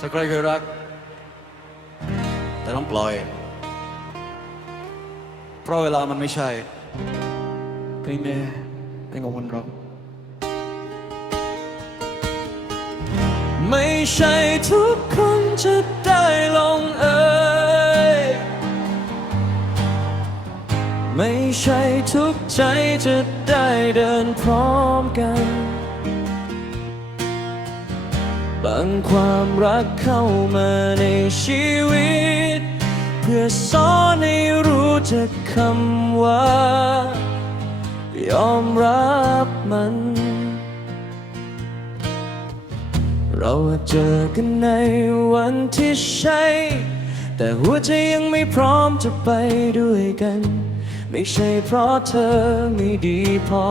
ถ้าใครเคยรัก แต่ต้องปล่อย เพราะเวลามันไม่ใช่ไม่แน่เป็นของคนเราไม่ใช่ทุกคนจะได้ลงเอยไม่ใช่ทุกใจจะได้เดินพร้อมกัน บางความรักเข้ามาในชีวิต เพื่อสอนให้รู้จักคำว่า ยอมรับมัน เราเจอกันในวันที่ใช่ แต่หัวใจยังไม่พร้อมจะไปด้วยกัน ไม่ใช่เพราะเธอไม่ดีพอ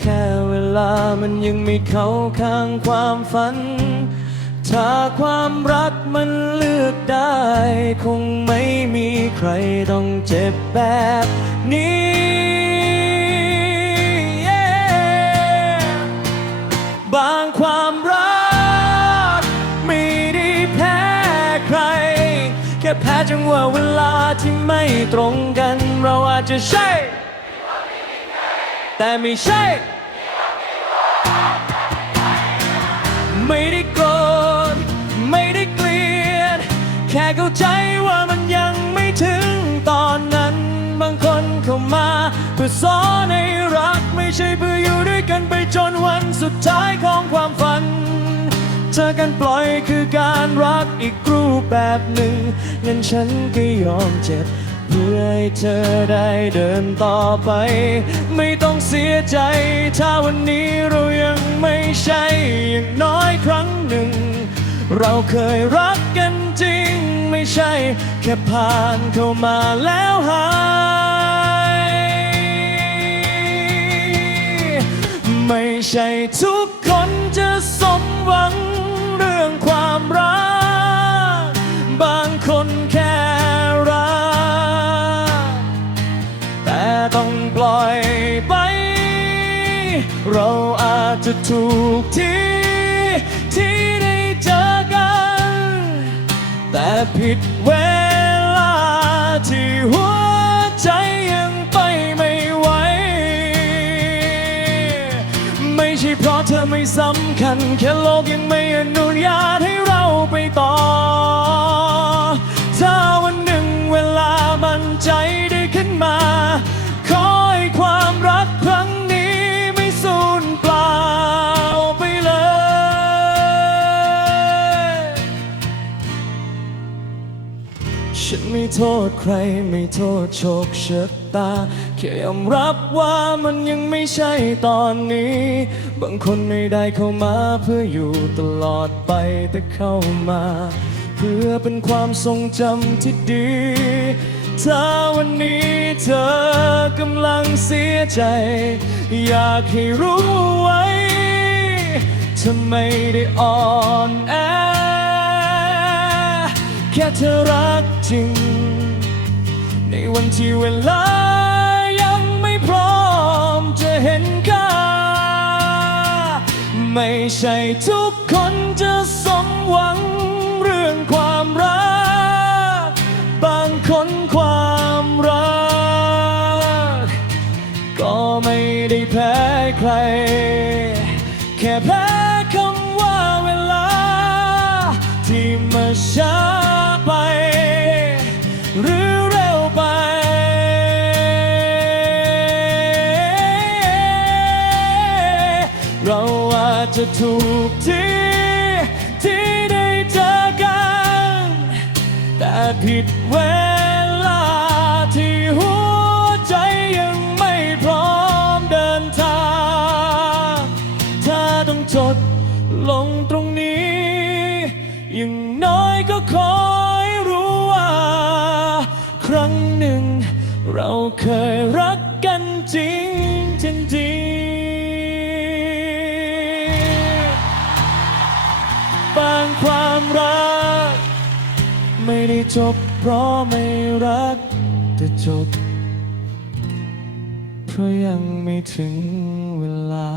แค่เวลามันยังไม่เข้าข้างความฝัน ถ้าความรักมันเลือกได้ คงไม่มีใครต้องเจ็บแบบนี้ Yeah บางความรักไม่ได้แพ้ใคร แค่แพ้จังหวะเวลาที่ไม่ตรงกัน เราอาจจะใช่ แต่ไม่ใช่ สอนให้รักไม่ใช่เพื่ออยู่ด้วยกันไปจนวันสุดท้ายของความฝันเธอกันปล่อยคือการรักอีกรูปแบบหนึ่งงั้นฉันก็ยอมเจ็บเพื่อให้เธอได้เดินต่อไป ไม่ต้องเสียใจ ถ้าวันนี้เรายังไม่ใช่อย่างน้อยครั้งหนึ่ง เราเคยรักกันจริง ไม่ใช่ แค่ผ่านเข้ามาแล้วหาย ไม่ใช่ทุกคนจะสมหวังเรื่องความรัก บางคนแค่รัก แต่ต้องปล่อยไป เราอาจจะถูกที่ที่ได้เจอกัน แต่ผิดเวลาที่หัวใจ ใช่เพราะเธอไม่สำคัญ แค่โลกยังไม่อนุญาตให้เราไปต่อ ถ้าวันหนึ่งเวลา ฉันไม่โทษใครไม่โทษโชคชะตาแค่ยอมรับว่ามันยังไม่ใช่ตอนนี้ บางคนไม่ได้เข้ามาเพื่ออยู่ตลอดไปแต่เข้ามา เพื่อเป็นความทรงจำที่ดี ถ้าวันนี้เธอกำลังเสียใจ อยากให้รู้ไว้เธอไม่ได้อ่อนแอ แค่เธอรักจริง ในวันที่เวลายังไม่พร้อมจะเห็นค่าไม่ใช่ทุกคนจะสมหวังเรื่องความรัก บางคนความรัก ก็ไม่ได้แพ้ใคร แค่แพ้ จะถูกที่ที่ได้เจอกัน แต่ผิดเวลาที่หัวใจยังไม่พร้อมเดินทางถ้าต้องจดลงตรงนี้อย่างน้อยก็ขอให้รู้ว่า ครั้งหนึ่งเราเคยรักกันจริงจริง ความรัก ไม่ได้จบเพราะไม่รัก แต่จบ เพราะยังไม่ถึงเวลา